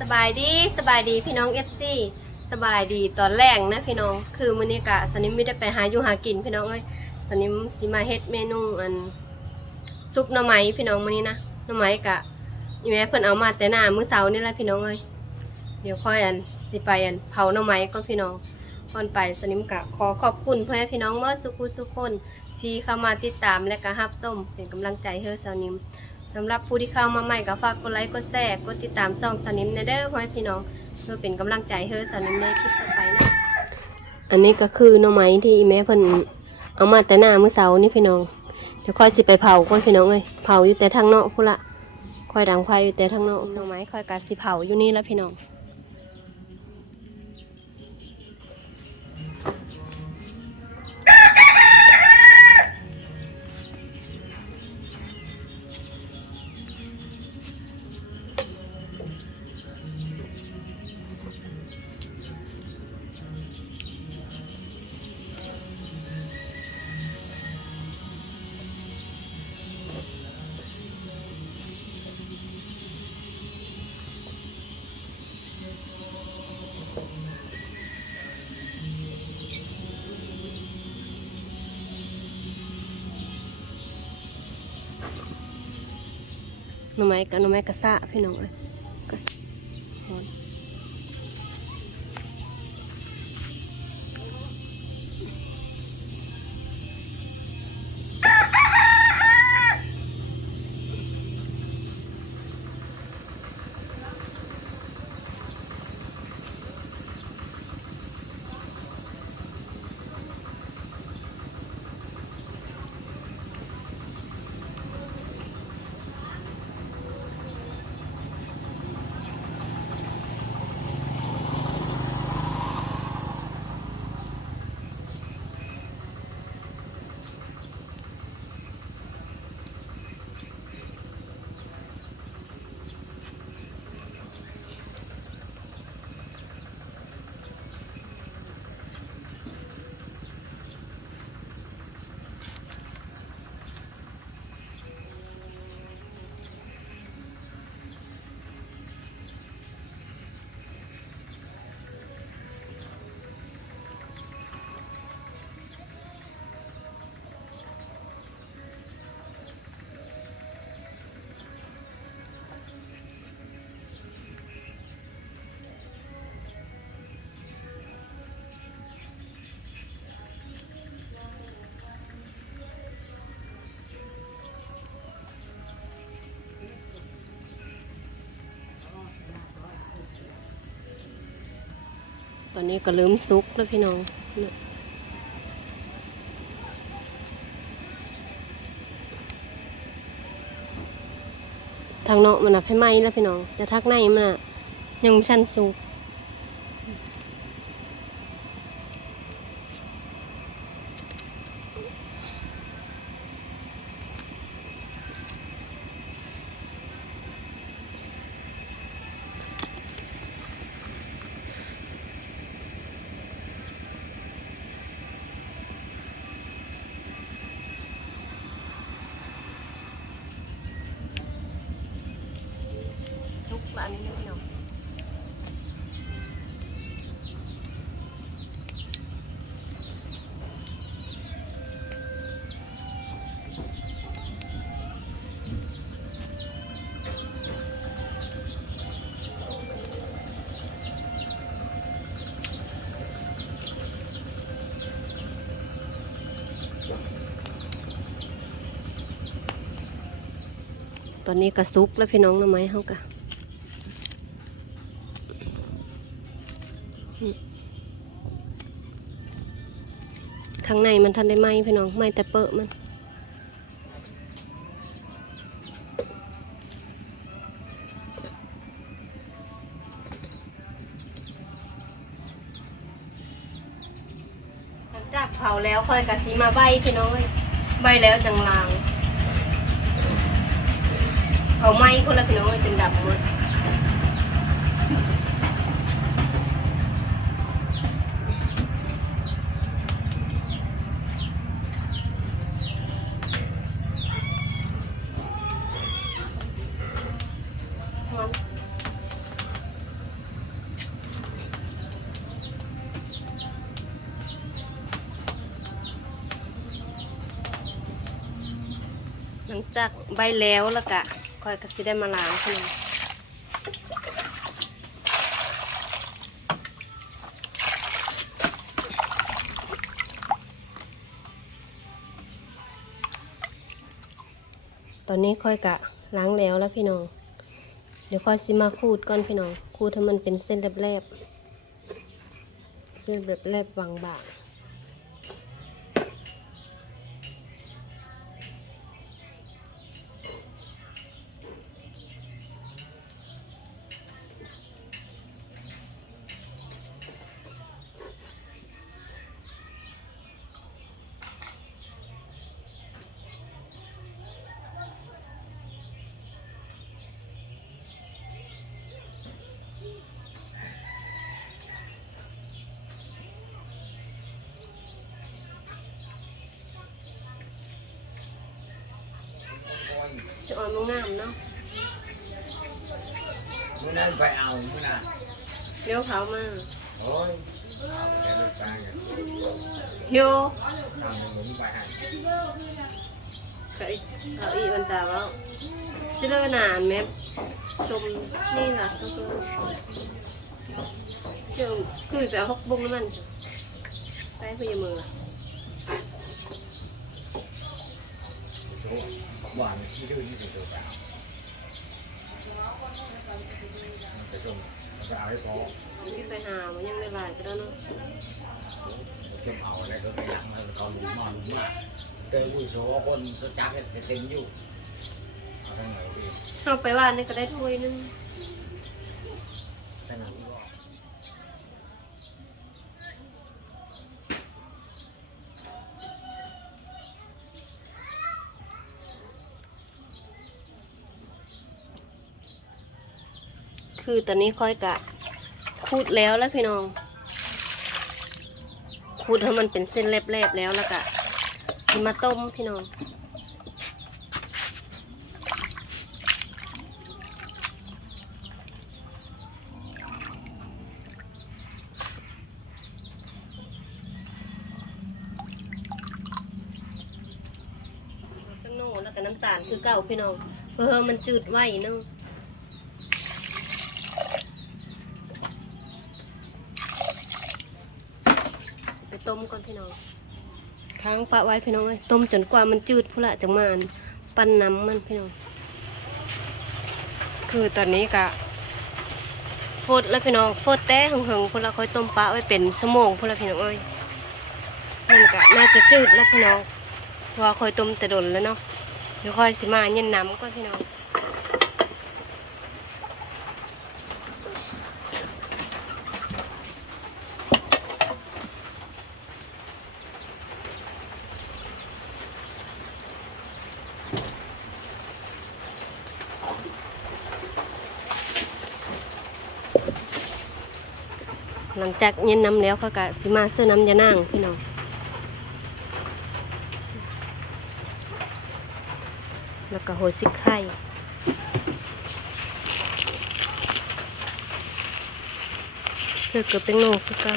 สบายดีสบายดีพี่น้องเอฟซีสบายดีตอนแรกนะพี่น้องคือมื้อนี้กะสนิมไม่ได้ไปหาอยู่หากินพี่น้องเอ้ยสนิมสิมาเฮ็ดเมนูอันซุปหน่อไม้พี่น้องมื้อนี้นะหน่อไม้กะอีแม่เพิ่นเอามาแต่หน้ามื้อเช้านี่แหละพี่น้องเอ้ยเดี๋ยวค่อยอันสิไปอันเผาหน่อไม้ก่อนพี่น้องก่อนไปสนิมกะขอขอบคุณเพื่อนพี่น้องเมื่อสุขุสุคนที่เข้ามาติดตามและก็รับชมเป็นกำลังใจให้สนิม สำหรับผู้ที่เข้ามาใหม่ก็ฝากกดไลค์กดแชร์กดติดตามช่องสนิมในเด้อพ่อแม่พี่น้อง เพื่อเป็นกำลังใจให้สนิมในคลิปต่อไปนะอันนี้ก็คือหน่อไม้ที่แม่เพิ่นเอามาแต่หน้ามื้อเช้านี่พี่น้องเดี๋ยวค่อยสิไปเผาก่อนพี่น้องเอ้ยเผาอยู่แต่ทางนอกพุ่นละค่อยดังไฟอยู่แต่ทางนอกหน่อไม้ค่อยกัดสิเผาอยู่นี่แล้วพี่น้อง หน่อไม้กับหน่อไม้กระซะพี่น้องเอ้ย อนนี้ก็เริ่มซุกแล้วพี่น้องทางนาะมันอะให้ไหมแล้วพี่น้อง จะทักในมันอะยังไม่ชันซุก ตอนนี้ก็ซุกแล้วพี่น้องนะไหมเขากะข้างในมันทันได้ไหมพี่น้องไหมแต่เปิดมันหลังจากเผาแล้วค่อยกะสีมาใบพี่น้องเอ้ยใบแล้วจังลาง เขาไหม้คนละพี่น้องจนดับหมดหลังจากใบแล้วแล้วกะ คอยก็สิได้มาล้างพี่น้องตอนนี้ค่อยกะล้างแล้วแล้วพี่น้อง เดี๋ยวค่อยสิมาขูดก่อนพี่น้องขูดให้มันเป็นเส้นแลบๆ เส้นแบบแลบบางๆ อ่อนมงงามเนาะมื่อนั้นไปเอาเมื่อนั้นเลี้ยวเขามาโอ้ยเอาไปเลยไปกันฮิวทำหมุนไปให้กับอีเอาอีวันตาว่าชื่อเลิกนานแม่ชมนี่ล่ะก็คือเชื่อคือจะเอาฮกบุ้งน้ำมันไปพยามือโจ้บ้านที่ดื้อที่สุดไปเอาไปส่งไปเอาให้พอที่ไปหามันยังได้บายไปแล้วเนาะเก็บเอาอะไรก็ไปหลังแล้วเขาหลุมมาหลุมมาเจอผู้โชว์คนก็จักจะเต็มอยู่เอาทั้งไหนดีเอาไปว่านนี่ก็ได้ถ้วยนึงขนาดนี้ก็ คือตอนนี้ค่อยกะขูดแล้วแล้วพี่น้องขูดให้มันเป็นเส้นแลบๆแล้วแล้วก็สิมาต้มพี่น้องข้างโน่แล้วก็น้ำตาลคือเก่าพี่น้องเพื่อมันจืดไว้เนาะ ต้มก่อนพี่น้องค้างปะไว้พี่น้องเอ้ยต้มจนกว่ามันจืดพุ่นละจังมานปั้นน้ำมันพี่น้อง คือตอนนี้กะฟดแล้วพี่น้องฟดแต้หึงๆพุ่นละค่อยต้มปลาไว้เป็นสมงพุ่นละพี่น้องเอ้ยมันกะน่าจะจืดแล้วพี่น้องเพราะว่าคอยต้มแต่ดนแล้วเนาะเดี๋ยวคอยสิมาเย็นน้ำก่อนพี่น้อง หลังจากเย็นน้ำแล้วเขาก็สิมาซื้อน้ำยานางพี่น้องแล้วก็โหสิไข่เสือเกือบเป็นโนคือกัน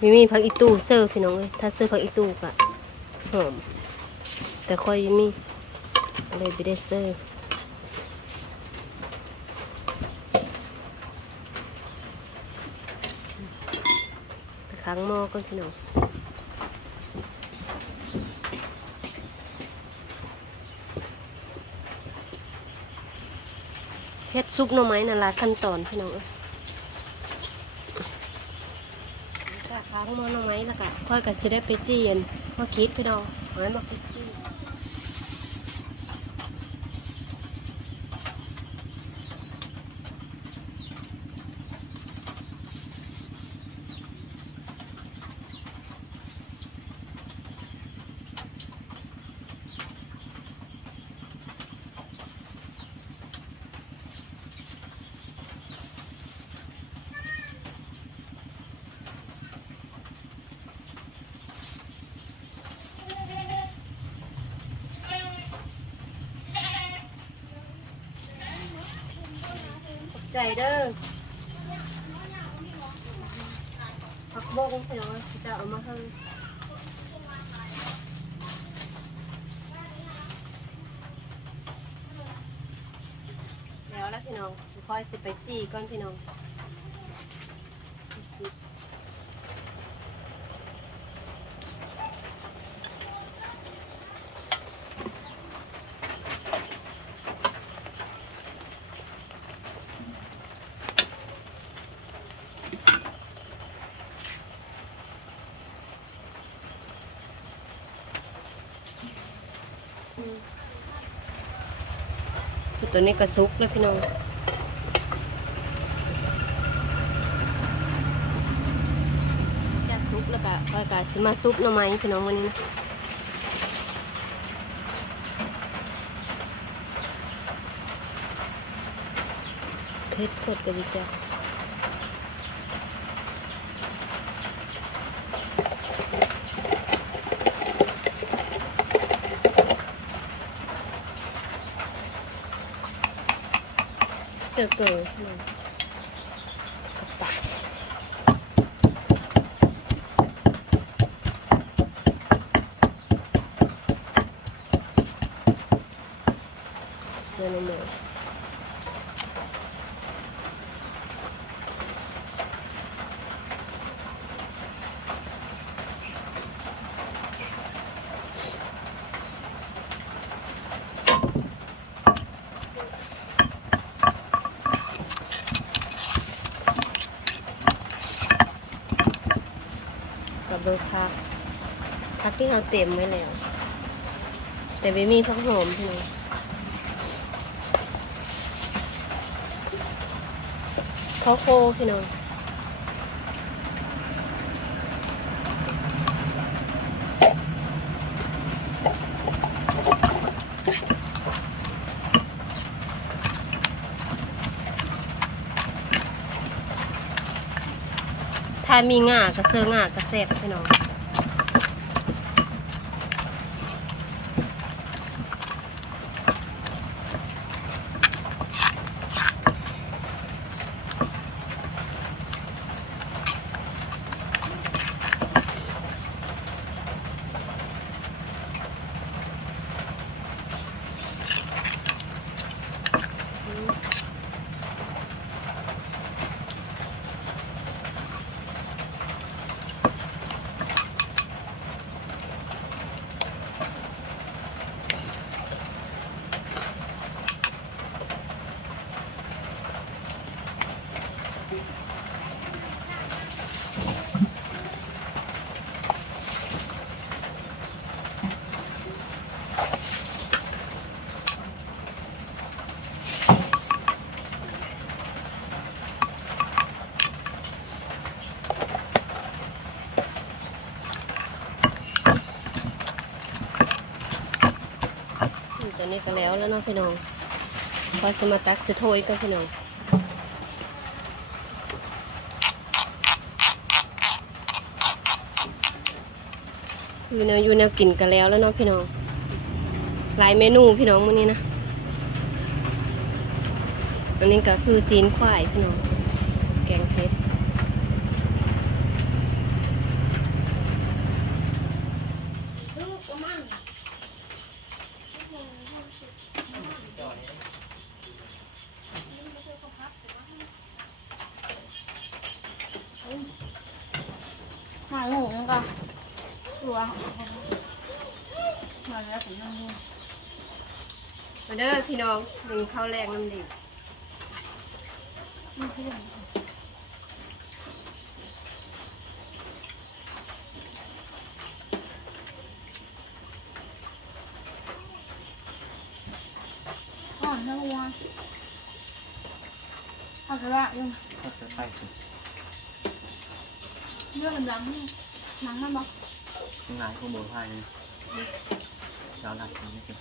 มีมีผักอีตู้เซอร์พี่น้องเลยถ้าเซอร์ผักอีตู้ก็หอมแต่ค่อยมีเลยไม่ได้เซอร์ค้างหม้อก่อนพี่น้องเฮ็ดซุปหน่อไม้น่ะลายขั้นตอนพี่น้องเอ้ยก็ค้างห ม้อหน่อไม้แล้วก็ค่อยกับสิได้ไปจีนมาคิดพี่น้องเอาไว้มาคิดจี ผักบงพี่น้องจะเอามาให้แล้วแล้วพี่น้องค่อยสิไปจีก่อนพี่น้อง คือตัวนี้กระซุกแลยพี่น้องจะซุกแล้วก็ค่อยกะสิมาซุปหน่อไม้พี่น้องวันนี้นะเผ็ดสดกันดีจ้ะ เสือเกลือพี่น้องตักเสือในมือกับเบอร์พักพักที่ เราเต็มไว้แล้ว แต่ไม่มีผักหอมพี่น้องข้าโคพี่น้องถ้ามีง่ากระเซอง่ากระแซบพี่น้อง ตอนนี้ก็แล้วแล้วเนาะพี่น้องพอสมาตักสิโทยก็พี่น้องคือแนวอยู่แนวกินกันแล้วแล้วเนาะพี่น้องหลายเมนูพี่น้องมื้อนี้นะอันนี้ก็คือซีนควายพี่น้องแกงเผ็ด หายหงก็ ตัวมาแล้วผมนั่งดูมาเด้อพี่น้องหนึ่งข้าวแรงน้ำดิบ นี่คืออ่อนทั้งวันเอากระละยัง ก็จะใช่สิ เลือกกันดังนี่หนังนั่นบอก งานข้างบนไพ่นี่ยาวหลักนี่สิ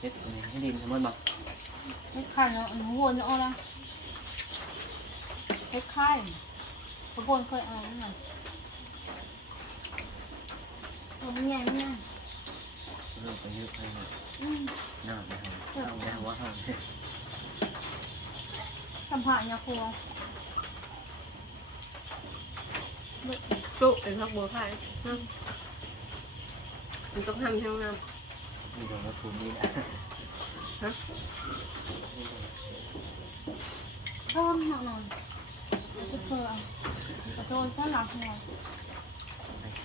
เฮ็ดอันนี้ให้ดินทั้ งหมดบ่ไม่ขันเนาะหนูวนจะเอาละคล้ายๆบางคนเคยเอาแล้วไงเอาไม่ใหญ่ไม่ใหญ่เริ่มไปเยอะไปหน่อยอืมหน้าไปหาเอาได้ว่าห้างสัมผัสยาครัวจุเป็นพักบัวไผ่มันต้องทำทั้งนั้นมีโดนวัตถุนี้นะต้นหน่อยหน่อยจะเคยเอากระโดนก็หลักหน่อย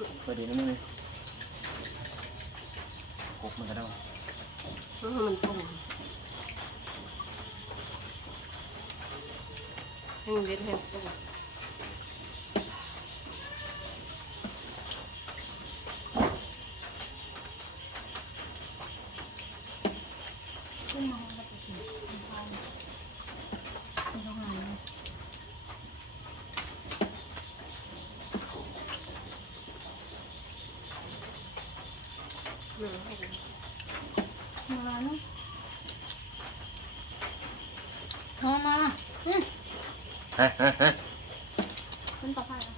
เราเคยกว้างแล้วเนาะบ้งงามเนาะตกกวางมาเพราะอย่างนี้เอามาหน่อยอืมเด็กพี่ลุงพอนะมึงกบมันก็ได้เพราะมันตรงให้มันเด็ดให้งตรง ขึ้นมาแล้วก็สิทำทานไม่ต้องหาเลย เนื้อให้กันมาเนาะทอมาอืมฮะฮะฮะขึ้นต่อไปอะ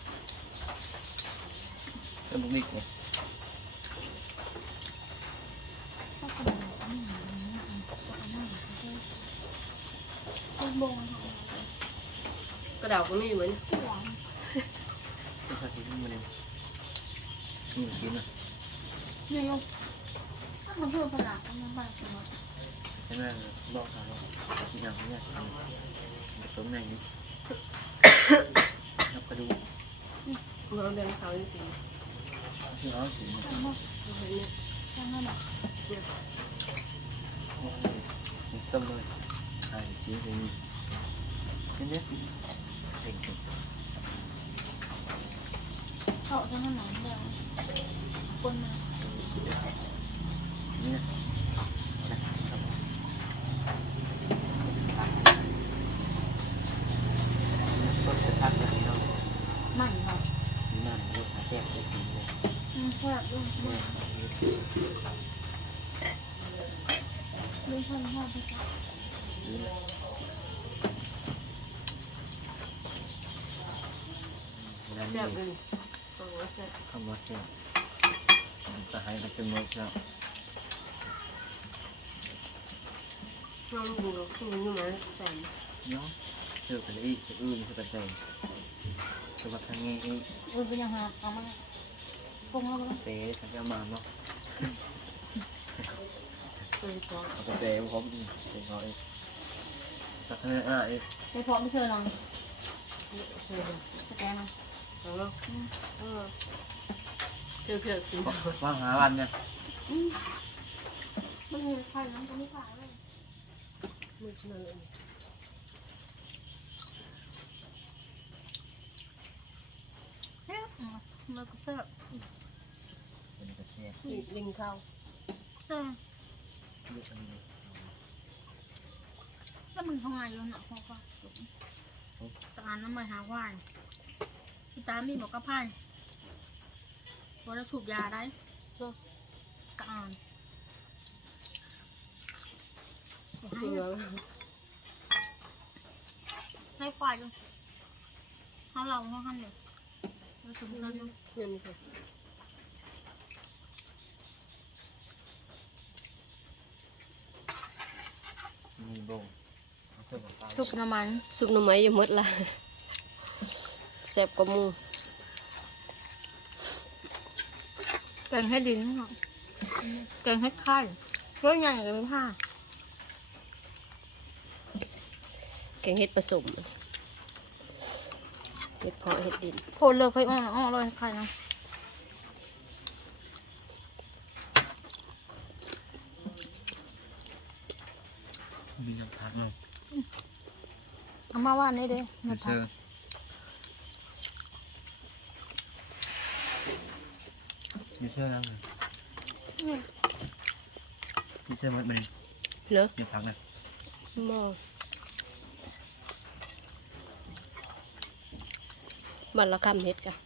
เริ่มบุกนิกเนี่ย ก็กระโดดอันนี้อันนี้อันนี้อันนี้ต้นบงค่ะ กระดาษก็มีเหมือน ที่หลัง ที่พอดีนี่มันเลยนี่กินอะ เนี่ยโยมถ้ามันเพิ่มขนาดมันไปสมมติ ใช่ไหมบอกเขาว่าที่อย่างนี้ทำต รงไหนนี่ นับกระดูกเราเดินเขาจริงที่เขาถึงสมมติๆเราเห็นเนี่ยแค่นั้นแหละต้มเลยใช่ชี้เลยนี่นี่เนี่ยเก่งเข้าแค่นั้นหนังเดียวคนมาเนี่ยต้นจะทักแบบนี้เนาะ ไม่ค่ะ นั่นลูกแซ่บได้สีเลย อืมแค่ด้วย เนี่ย ด้วยช่องห้นี่นะแซ่บเลยฟังว่าแซ่บคำว่าแซ่บจะให้เป็นมดแล้วน้องดูเราคือมันอยู่ไหนแซ่บเนาะเชื่อไปเลยอีกจะอื่นจะไปใจจะว่าทางนี้อีกเออเป็นยังไงเอามาปรุงแล้วก็เตะสักยามาเนาะ เคยพอเอาไปเตะพร้อมอีกเตะเขาอีกสักเท่านั้นอะอีกไม่พร้อมไม่เชิญเราเคยสแกนนะแล้วเออเพื่อเพื่อกินว่างหาวันเนี่ยมไม่มีใครน้ำก็ไม่ขายเลยมือนั่นเลยเฮ้ยมันก็แซ่บเป็นกระเทียลิงเข้าเออ เยอะเลยแล้วมึงทำไงอยู่หนักพอก็ตาน้ำมันหาว่านพี่ตามีบอกกับไพ่พอจะสูบยาได้ก็กานให้เนื้อให้ควายดูเขาเราเขาหันเลยเราสูบยาดูเนค่ะ มีบงเอาเพิ่มกับปลาสุกน้ำมันซุปหน่อไม้ยังหมดละแซ่บกว่าหมูแกงให้ดินค่ะแกงให้ไข่ร้อยใหญ่เลยผ้าแกงเห็ดผสมเห็ดเพาะเห็ดดินโคตรเลิกให้อ้ออ้อเลยไข่นะ มีน้พักเลยเอามาว่านได้เด้น้ำพักเชิงมีเชิงน้ำเลยมีเชิงมันมันเหรอน้ำพักลยมอบัลละคำเฮ็ดกัน